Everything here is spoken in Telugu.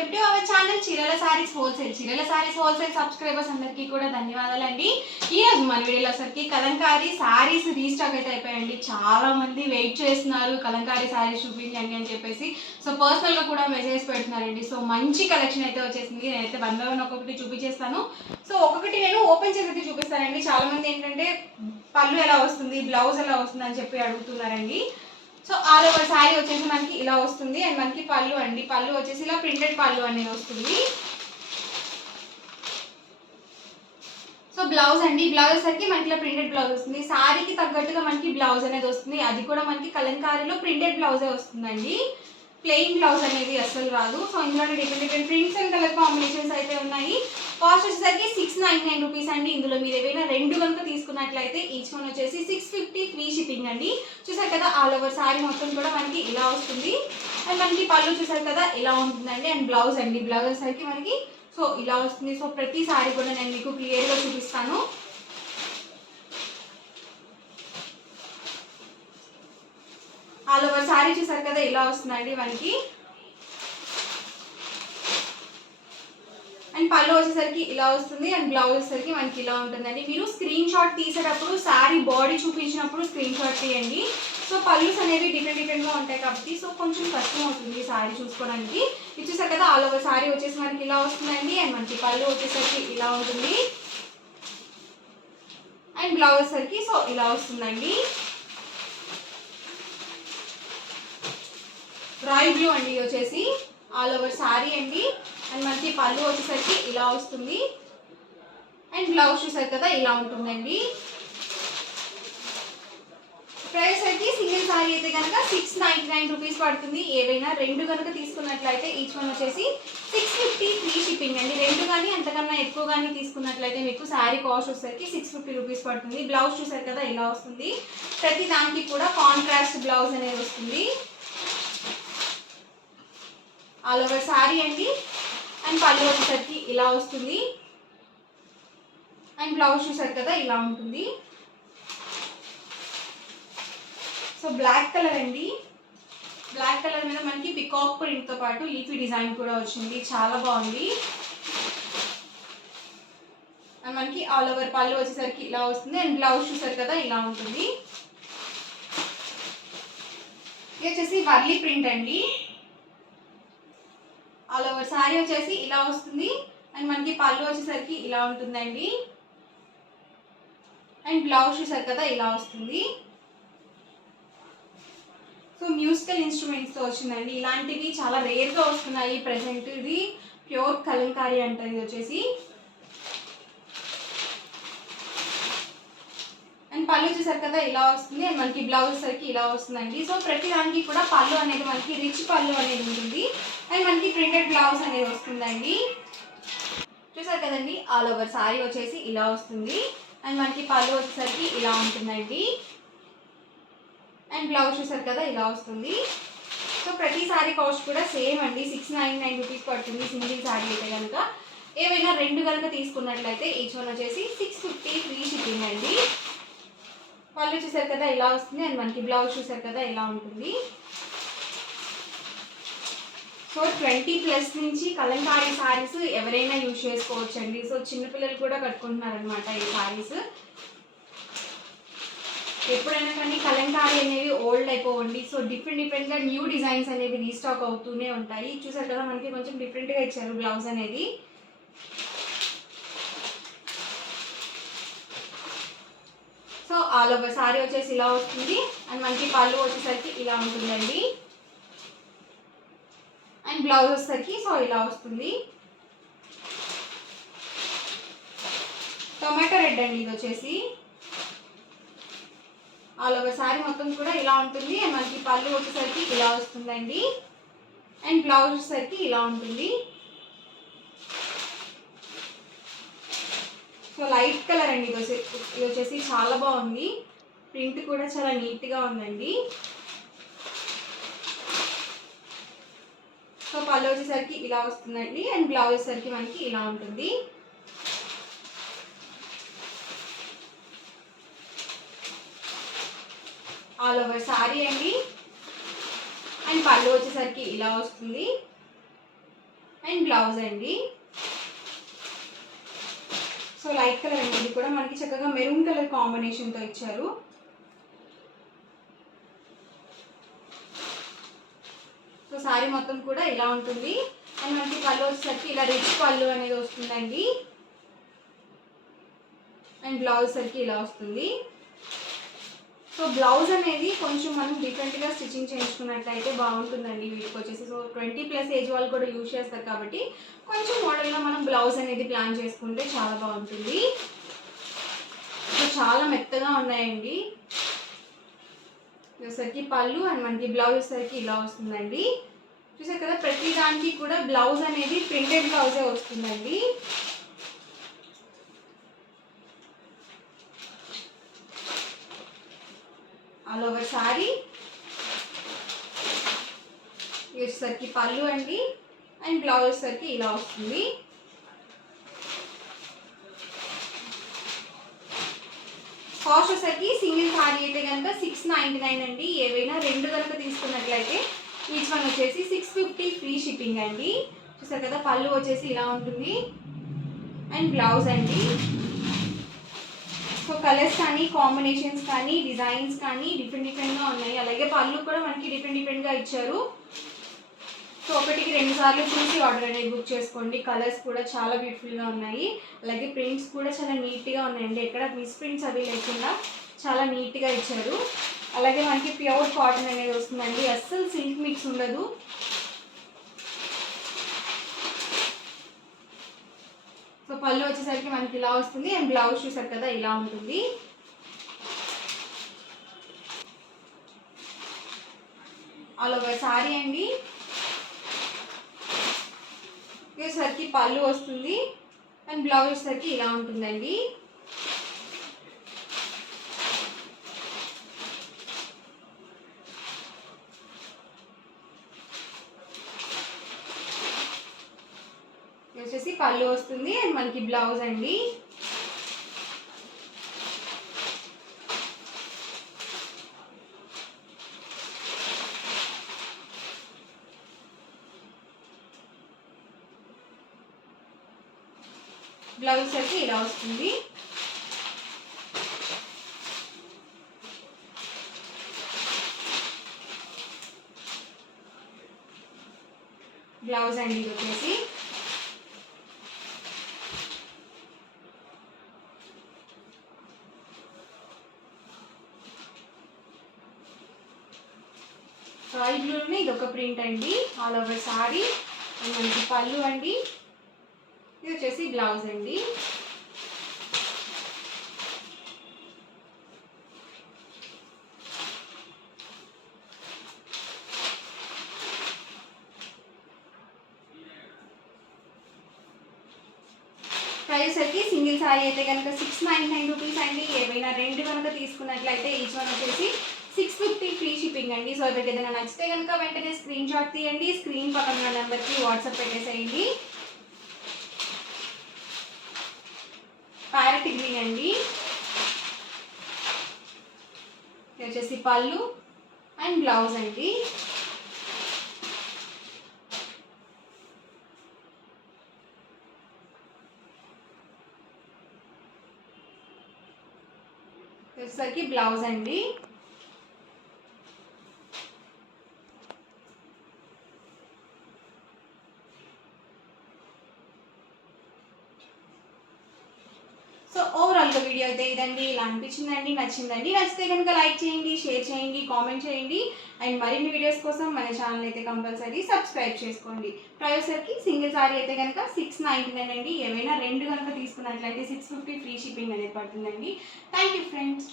వెల్కమ్ టు అవర్ ఛానల్ చీరల సారీస్ హోల్సేల్. చీరల సారీస్ హోల్సేల్ సబ్స్క్రైబర్స్ అందరికీ కూడా ధన్యవాదాలండి. ఈ రోజు మన వీడియోలో వచ్చరికి కలంకారీ సారీస్ రీస్టాక్ అయితే అయిపోయాయండి. చాలా మంది వెయిట్ చేస్తున్నారు కలంకారీ సారీస్ చూపించండి అని చెప్పేసి. సో పర్సనల్గా కూడా మెసేజ్ పెడుతున్నారండి. సో మంచి కలెక్షన్ అయితే వచ్చేసింది. నేనైతే వన్ బై వన్ ఒక్కొక్కటి చూపించేస్తాను. సో ఒక్కొక్కటి నేను ఓపెన్ చేసి అయితే చూపిస్తానండి. చాలా మంది ఏంటంటే పళ్ళు ఎలా వస్తుంది, బ్లౌజ్ ఎలా వస్తుంది అని చెప్పి అడుగుతున్నారండి. సో ఆల్ ఓవర్ శారీ వచ్చేసి మనకి ఇలా వస్తుంది. అండ్ మనకి పళ్ళు అండి, పళ్ళు వచ్చేసి ఇలా ప్రింటెడ్ పళ్ళు అనేది వస్తుంది. సో బ్లౌజ్ అండి, బ్లౌజ్ వచ్చేసరికి మనకి ఇలా ప్రింటెడ్ బ్లౌజ్ వస్తుంది. శారీకి తగ్గట్టుగా మనకి బ్లౌజ్ అనేది వస్తుంది. అది కూడా మనకి కలంకారీలో ప్రింటెడ్ బ్లౌజే వస్తుందండి. ప్లెయిన్ బ్లౌజ్ అనేది అస్సలు రాదు. సో ఇందులో different prints and colour combinations అయితే ఉన్నాయి. కాస్ట్ వచ్చేసరికి 699 రూపీస్ అండి. ఇందులో మీరు ఏవైనా రెండు కనుక తీసుకున్నట్లయితే ఈచ్ వన్ వచ్చేసి 650 ఫ్రీ షిప్పింగ్ అండి. చూసారు కదా ఆల్ ఓవర్ శారీ మొత్తం కూడా మనకి ఇలా వస్తుంది. అండ్ మనకి పళ్ళు చూసారు కదా ఇలా ఉంటుందండి. అండ్ బ్లౌజ్ అండి, బ్లౌజ్ వచ్చేసరికి మనకి సో ఇలా వస్తుంది. సో ప్రతి శారీ కూడా నేను మీకు క్లియర్గా చూపిస్తాను. ఆల్ ఓవర్ శారీ చూసారు కదా ఇలా వస్తుందండి మనకి. అండ్ పళ్ళు వచ్చేసరికి ఇలా వస్తుంది. అండ్ బ్లౌజ్ వచ్చేసరికి మనకి ఇలా ఉంటుందండి. మీరు స్క్రీన్ షాట్ తీసేటప్పుడు శారీ బాడీ చూపించినప్పుడు స్క్రీన్ షాట్ తీయండి. సో పళ్ళుస్ అనేవి డిఫరెంట్గా ఉంటాయి కాబట్టి సో కొంచెం కష్టం అవుతుంది శారీ చూసుకోవడానికి. ఇది చూసారు కదా ఆల్ ఓవర్ శారీ వచ్చేసి మనకి ఇలా వస్తుందండి. అండ్ మనకి పళ్ళు వచ్చేసరికి ఇలా ఉంటుంది. అండ్ బ్లౌజ్ వచ్చేసరికి సో ఇలా వస్తుందండి. రాయల్ బ్లూ అండి వచ్చేసి ఆల్ ఓవర్ శారీ అండి. అండ్ మనకి పళ్ళు వచ్చేసరికి ఇలా వస్తుంది. అండ్ బ్లౌజ్ చూసారు కదా ఇలా ఉంటుందండి. ప్రైస్ అయితే సింగిల్ శారీ అయితే కనుక 699 రూపీస్ పడుతుంది. ఏవైనా రెండు కనుక తీసుకున్నట్లయితే ఈచ్ వన్ వచ్చేసి 650 ఫ్రీ షిప్పింగ్ అండి. రెండు కానీ అంతకన్నా ఎక్కువ కానీ తీసుకున్నట్లయితే మీకు శారీ కాస్ట్ వచ్చేసరికి 650 రూపీస్ పడుతుంది. బ్లౌజ్ చూసారు కదా ఇలా వస్తుంది. ప్రతి దానికి కూడా కాంట్రాస్ట్ బ్లౌజ్ అనేది వస్తుంది. ఆల్ ఓవర్ శారీ అండి. అండ్ పళ్ళు వచ్చేసరికి ఇలా వస్తుంది. అండ్ బ్లౌజ్ చూసారు కదా ఇలా ఉంటుంది. సో బ్లాక్ కలర్ అండి, బ్లాక్ కలర్ మీద మనకి పికాక్ ప్రింట్తో పాటు లీఫీ డిజైన్ కూడా వచ్చింది. చాలా బాగుంది. అండ్ మనకి ఆల్ ఓవర్ పళ్ళు వచ్చేసరికి ఇలా వస్తుంది. అండ్ బ్లౌజ్ చూసారు కదా ఇలా ఉంటుంది. ఇది వచ్చేసి వర్లీ ప్రింట్ అండి. ఆల్ ఓవర్ శారీ వచ్చేసి ఇలా వస్తుంది. అండ్ మనకి పళ్ళు వచ్చేసరికి ఇలా ఉంటుందండి. అండ్ బ్లౌజ్ చూసారు కదా ఇలా వస్తుంది. సో మ్యూజికల్ ఇన్స్ట్రుమెంట్స్తో వచ్చిందండి. ఇలాంటివి చాలా రేర్గా వస్తున్నాయి ప్రెసెంట్. ఇది ప్యూర్ కలంకారీ అంటారు ఇది వచ్చేసి. అండ్ పళ్ళు చూసారు కదా ఇలా వస్తుంది. అండ్ మనకి బ్లౌజ్ సరికి ఇలా వస్తుందండి. సో ప్రతి దానికి కూడా పళ్ళు అనేది మనకి రిచ్ పళ్ళు అనేది ఉంటుంది. అండ్ మనకి ప్రింటెడ్ బ్లౌజ్ అనేది వస్తుందండి. చూసారు కదండి ఆల్ ఓవర్ శారీ వచ్చేసి ఇలా వస్తుంది. అండ్ మనకి పళ్ళు వచ్చేసరికి ఇలా ఉంటుందండి. అండ్ బ్లౌజ్ చూసారు కదా ఇలా వస్తుంది. సో ప్రతి శారీ కాస్ట్ కూడా సేమ్ అండి, 699 రూపీస్ పడుతుంది సింగిల్ శారీ అయితే కనుక. ఏవైనా రెండు కనుక తీసుకున్నట్లయితే ఈచ్ వన్ వచ్చేసి 650 ఫ్రీ షిప్పింగ్ అండి. పళ్ళు చూసారు కదా ఇలా వస్తుంది. అండ్ మనకి బ్లౌజ్ చూసారు కదా ఇలా ఉంటుంది. సో 20+ నుంచి కలంకారీ శారీస్ ఎవరైనా యూజ్ చేసుకోవచ్చండి. సో చిన్నపిల్లలు కూడా కట్టుకుంటున్నారనమాట ఈ శారీస్. ఎప్పుడైనా కానీ కలంకారీ అనేవి ఓల్డ్ అయిపోవండి. సో డిఫరెంట్గా న్యూ డిజైన్స్ అనేవి రీస్టాక్ అవుతూనే ఉంటాయి. చూసారు కదా మనకి కొంచెం డిఫరెంట్గా ఇచ్చారు బ్లౌజ్ అనేది. సో ఆల్ ఓవర్ శారీ వచ్చేసి ఇలా వస్తుంది. అండ్ మనకి పళ్ళు వచ్చేసరికి ఇలా ఉంటుందండి. అండ్ బ్లౌజ్ వచ్చేసరికి సో ఇలా వస్తుంది. టొమాటో రెడ్ అండి ఇది వచ్చేసి. ఆల్ ఓవర్ శారీ మొత్తం కూడా ఇలా ఉంటుంది. అండ్ మనకి పళ్ళు వచ్చేసరికి ఇలా వస్తుందండి. అండ్ బ్లౌజ్ వచ్చేసరికి ఇలా ఉంటుంది. సో లైట్ కలర్ అండి ఇది వచ్చేసి చాలా బాగుంది. ప్రింట్ కూడా చాలా నీట్గా ఉందండి. సో పళ్ళు వచ్చేసరికి ఇలా వస్తుందండి. అండ్ బ్లౌజ్ వచ్చేసరికి మనకి ఇలా ఉంటుంది. ఆల్ ఓవర్ శారీ అండి. అండ్ పళ్ళు వచ్చేసరికి ఇలా వస్తుంది. అండ్ అండ్ బ్లౌజ్ అండి. సో లైట్ కలర్ అండి, ఇది కూడా మనకి చక్కగా మెరూన్ కలర్ కాంబినేషన్తో ఇచ్చారు. సో శారీ మొత్తం కూడా ఇలా ఉంటుంది. అండ్ మనకి పళ్ళు వచ్చేసరికి ఇలా రిచ్ పళ్ళు అనేది వస్తుందండి. అండ్ బ్లౌజ్ సరికి ఇలా వస్తుంది. సో బ్లౌజ్ అనేది కొంచెం మనం డిఫరెంట్గా స్టిచ్చింగ్ చేయించుకున్నట్లయితే బాగుంటుందండి వీటికి వచ్చేసి. సో 20+ ఏజ్ వాళ్ళు కూడా యూజ్ చేస్తారు కాబట్టి కొంచెం మోడల్గా మనం బ్లౌజ్ అనేది ప్లాన్ చేసుకుంటే చాలా బాగుంటుంది. సో చాలా మెత్తగా ఉన్నాయండి. వచ్చేసరికి పళ్ళు అండ్ మనకి బ్లౌజ్ వచ్చేసరికి ఇలా వస్తుందండి. చూసారు కదా, ప్రతి దానికి కూడా బ్లౌజ్ అనేది ప్రింటెడ్ బ్లౌజే వస్తుందండి. ఆల్ ఓవర్ శారీ వచ్చేసరికి పళ్ళు అండి అండ్ బ్లౌజ్ వచ్చేసరికి ఇలా వస్తుంది. కాస్ట్ వచ్చేసరికి సింగిల్ శారీ అయితే కనుక 699 అండి. ఏవైనా 2 కనుక తీసుకున్నట్లయితే ఈచ్ వన్ వచ్చేసి 650 ఫ్రీ షిప్పింగ్ అండి. చూసారు కదా, పళ్ళు వచ్చేసి ఇలా ఉంటుంది అండ్ బ్లౌజ్ అండి. సో కలర్స్ కానీ కాంబినేషన్స్ కానీ డిజైన్స్ కానీ డిఫరెంట్గా ఉన్నాయి. అలాగే పళ్ళు కూడా మనకి డిఫరెంట్గా ఇచ్చారు. సో 1-2 సార్లు చూసి ఆర్డర్ అనేది బుక్ చేసుకోండి. కలర్స్ కూడా చాలా బ్యూటిఫుల్గా ఉన్నాయి. అలాగే ప్రింట్స్ కూడా చాలా నీట్గా ఉన్నాయండి. ఎక్కడ మిస్ ప్రింట్స్ అవి లేకుండా చాలా నీట్గా ఇచ్చారు. అలాగే మనకి ప్యూర్ కాటన్ అనేది వస్తుందండి, అస్సలు సిల్క్ మిక్స్ ఉండదు. సో పళ్ళు వచ్చేసరికి మనకి ఇలా వస్తుంది అండ్ బ్లౌజ్ చూసారు కదా ఇలా ఉంటుంది. ఆల్ ఓవర్ శారీ అండి. వచ్చేసరికి పళ్ళు వస్తుంది అండ్ బ్లౌజ్ వచ్చేసరికి ఇలా ఉంటుందండి. వచ్చేసి పళ్ళు వస్తుంది అండ్ మనకి బ్లౌజ్ అండి. బ్లౌజ్ వచ్చి ఇలా వస్తుంది. బ్లౌజ్ అండి ఇది వచ్చేసి. రాయల్ బ్లూలోనే ఇది ఒక ప్రింట్ అండి. ఆల్ ఓవర్ శారీ అండ్ మనకి పళ్ళు అండి. ఇది వచ్చేసి బ్లౌజ్ అండి. ప్రైస్ అయితే సింగిల్ శారీ అయితే కనుక 699 రూపీస్ అండి. ఏవైనా 2 కనుక తీసుకున్నట్లయితే ఈచ్ వన్ వచ్చేసి 650 ఫ్రీ షిప్పింగ్ అండి. సో ఇక్కడికి ఏదైనా నచ్చితే కనుక వెంటనే స్క్రీన్ షాట్ తీయండి. స్క్రీన్ పక్కన ఉన్న నెంబర్కి వాట్సాప్ పెట్టేసేయండి. ప్యారెట్ గ్రీన్ అండి. ఇది వచ్చేసి పళ్ళు అండ్ బ్లౌజ్ అండి. వచ్చేసరికి బ్లౌజ్ అండి. సో ఓవరాల్గా వీడియో అయితే ఇదండి. ఇలా అనిపించిందండి, నచ్చిందండి. నచ్చితే కనుక లైక్ చేయండి, షేర్ చేయండి, కామెంట్ చేయండి. అండ్ మరిన్ని వీడియోస్ కోసం మన ఛానల్ అయితే కంపల్సరీ సబ్స్క్రైబ్ చేసుకోండి. ప్రైస్కి సింగిల్ సారీ అయితే కనుక 699 అండి. ఏవైనా 2 కనుక తీసుకున్నట్లయితే 650 ఫ్రీ షిప్పింగ్ అనేది పడుతుందండి. Thank you friends.